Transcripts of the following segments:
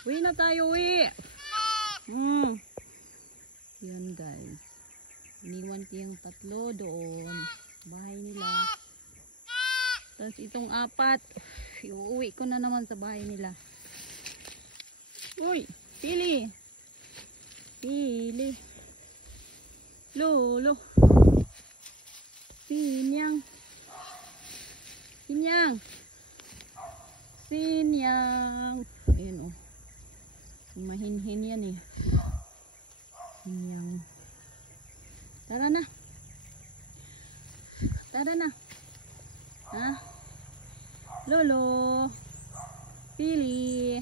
Uwi na tayo, uwi. Yan guys. Iniwan ko yung tatlo doon. Bahay nila. Tapos itong apat. Iuwi ko na naman sa bahay nila. Uy, pili. Pili. Lolo. Sinyang. Sinyang. Sinyang. Ayan o. Mahinhin yan eh. Sinyang. Tara na. Tara na. Ha? Lolo. Pili.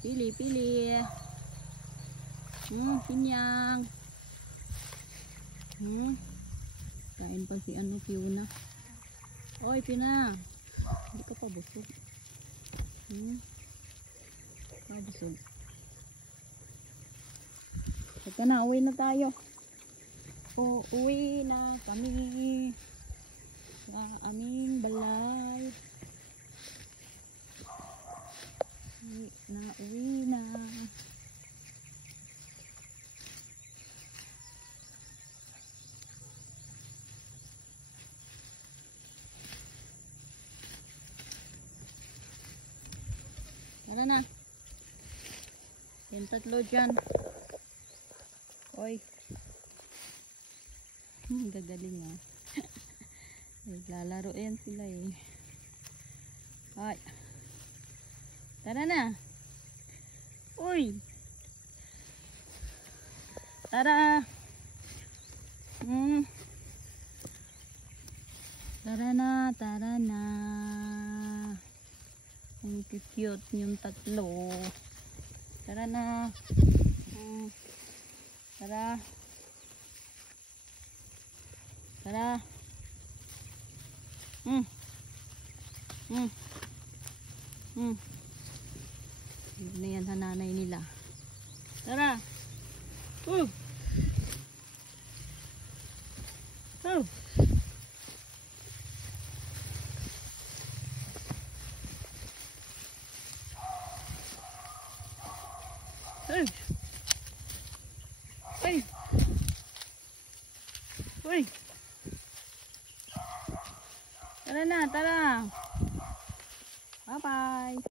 Pili, pili. Sinyang. Kain pa si ano, Fiona. Oy, Pina. Hindi ka pa busog. Busog. Teka na, uwi na tayo. Uwi na kami sa aming balay. Uwi na. Tara na. Yung tatlo dyan. Oy. Gagaling ah. Lalaro yan sila eh. Ay. Tara na. Uy. Tara. Tara na, tara na. Ang cute yung tatlo. Tara na. Tara. Tara. Hindi na yan sa nanay nila. Tara. Hey. Hey. Uy. Tara na, tara. Bye-bye.